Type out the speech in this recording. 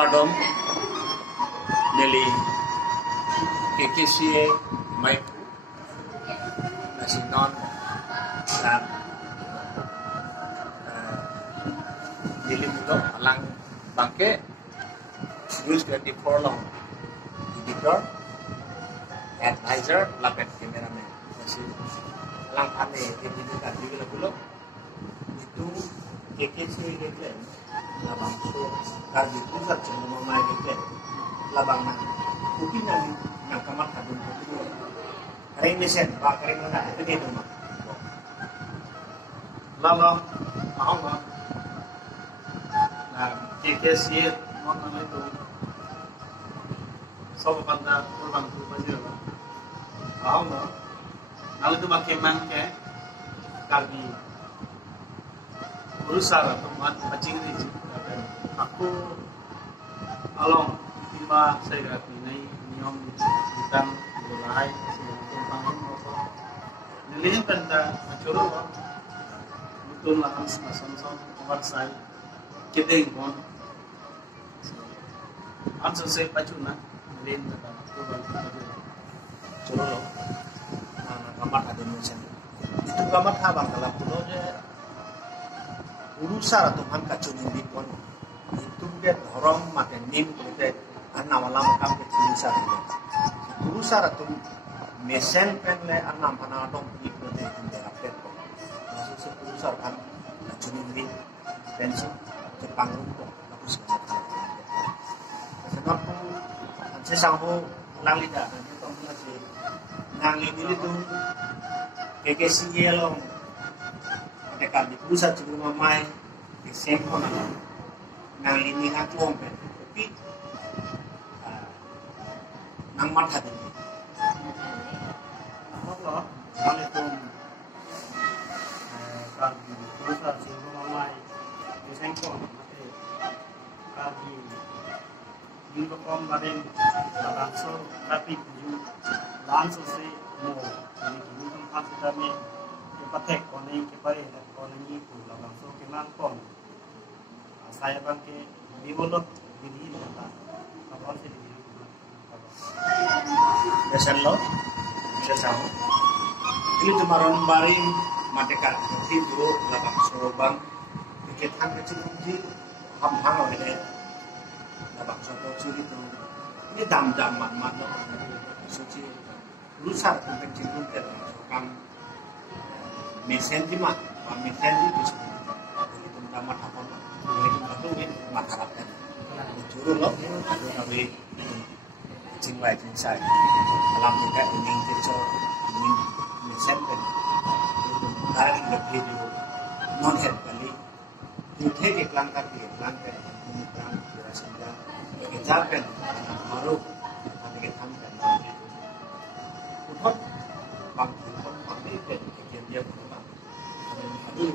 Tadom Neli KKCA Maipu Nasinon dan Neli Mudo Alang Bangke News 24 long editor advisor lapet cameraman masih langkahnya ini kan juga belum itu KKCA gitu labang so kali pusat semua mai gitu labang na mungkin yang kamar kadun itu kering mesin pak kering mana itu dia rumah lalu mau nggak nah KKCA mau itu sobat anda kurang tuh aja lah mau nggak lalu itu makin mangke kali berusaha untuk macing ini aku along tiba saya rapi nai niom hitam mulai sebelum panggil nilai penta macuro betul lah masam-masam kamar saya kita pun answer saya pacuna nilai tentang aku macuro kamar ada mesin itu kamar habang kalau pulau je urusan atau kan kacung ini pun itu dia orang makan nim kita anak malam kam ke urusan atau mesin penle anak mana dong itu dia tidak update kok maksud urusan kan kacung ini pensi Jepang rumput aku sekarang sebab tu sesangku lang lidah nanti tahu masih nang ini tu KKCA long mereka di pusat sebelum mamai di sempon nang ini aku ompen tapi nang mata ini Allah kalau itu kalau di pusat sebelum mamai di sempon kalau di kom badan langsung tapi langsung sih mau ini kita harus kami patek koning kepare koning itu langsung ke mangkong saya bangke dibolok didi kata apa sih didi besan lo bisa tahu ini tumaron bari mateka itu labang sorobang diketan kecil di ham-ham oleh labang sorobang itu ini dam-dam mat-mat suci rusak kecil itu sorobang mesin di mak, mesin di bisa itu damat apa? Itu ini masyarakat. Juru loh, tapi cingwai cincai. Alam kita ini kecil, ini mesin dan dari video non head kali. Itu iklan kaki, iklan dirasanya. Kita kan baru nanti kita kan. Udah bang itu dia. Aduh,